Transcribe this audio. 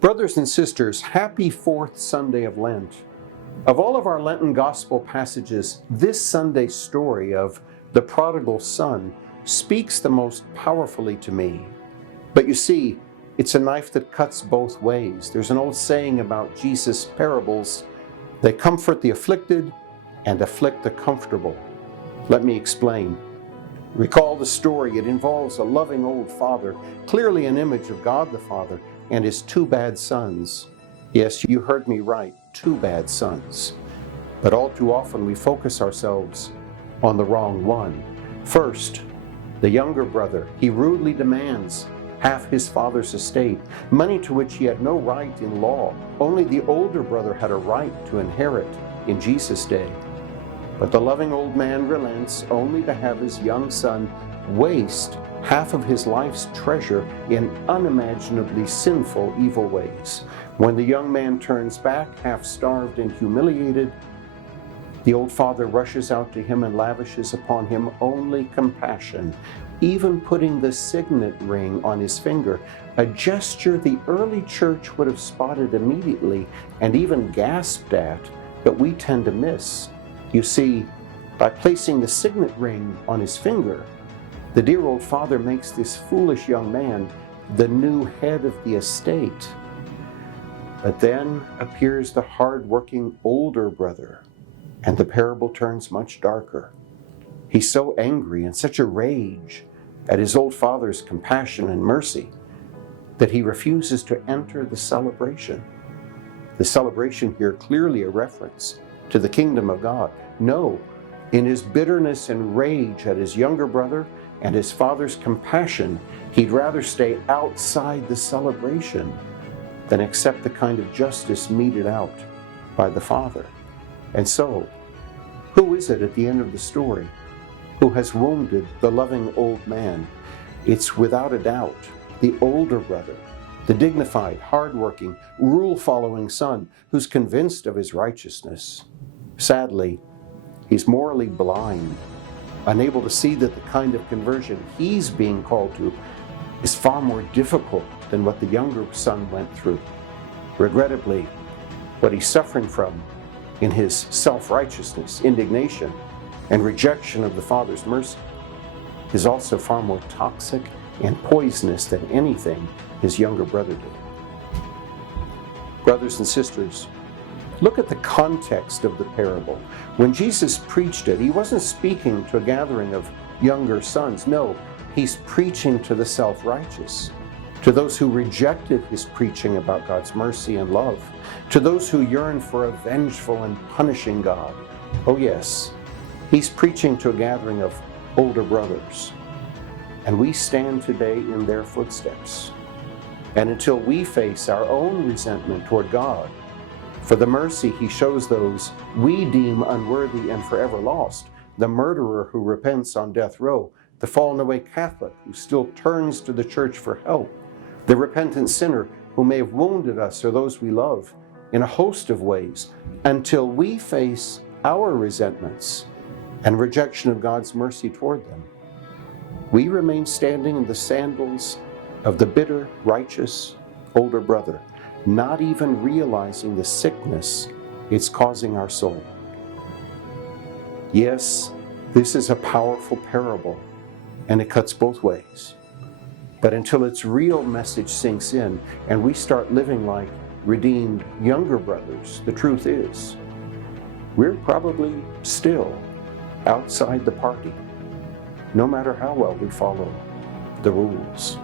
Brothers and sisters, happy fourth Sunday of Lent. Of all of our Lenten Gospel passages, this Sunday's story of the prodigal son speaks the most powerfully to me. But you see, it's a knife that cuts both ways. There's an old saying about Jesus' parables: they comfort the afflicted and afflict the comfortable. Let me explain. Recall the story. It involves a loving old father, clearly an image of God the Father, and his two bad sons. Yes, you heard me right, two bad sons. But all too often we focus ourselves on the wrong one. First, the younger brother. He rudely demands half his father's estate, money to which he had no right in law. Only the older brother had a right to inherit in Jesus' day. But the loving old man relents, only to have his young son waste half of his life's treasure in unimaginably sinful, evil ways. When the young man turns back, half-starved and humiliated, the old father rushes out to him and lavishes upon him only compassion, even putting the signet ring on his finger, a gesture the early church would have spotted immediately and even gasped at, but we tend to miss. You see, by placing the signet ring on his finger, the dear old father makes this foolish young man the new head of the estate. But then appears the hard-working older brother, and the parable turns much darker. He's so angry and such a rage at his old father's compassion and mercy that he refuses to enter the celebration. The celebration here clearly a reference to the kingdom of God. No, in his bitterness and rage at his younger brother and his father's compassion, he'd rather stay outside the celebration than accept the kind of justice meted out by the father. And so, who is it at the end of the story who has wounded the loving old man? It's without a doubt the older brother, the dignified, hardworking, rule-following son who's convinced of his righteousness. Sadly, he's morally blind, unable to see that the kind of conversion he's being called to is far more difficult than what the younger son went through. Regrettably, what he's suffering from in his self-righteousness, indignation, and rejection of the Father's mercy is also far more toxic and poisonous than anything his younger brother did. Brothers and sisters, look at the context of the parable. When Jesus preached it, he wasn't speaking to a gathering of younger sons. No, he's preaching to the self-righteous, to those who rejected his preaching about God's mercy and love, to those who yearn for a vengeful and punishing God. Oh yes, he's preaching to a gathering of older brothers. And we stand today in their footsteps. And until we face our own resentment toward God for the mercy he shows those we deem unworthy and forever lost, the murderer who repents on death row, the fallen away Catholic who still turns to the church for help, the repentant sinner who may have wounded us or those we love in a host of ways, until we face our resentments and rejection of God's mercy toward them, we remain standing in the sandals of the bitter, righteous older brother, not even realizing the sickness it's causing our soul. Yes, this is a powerful parable, and it cuts both ways. But until its real message sinks in and we start living like redeemed younger brothers, the truth is, we're probably still outside the party, no matter how well we follow the rules.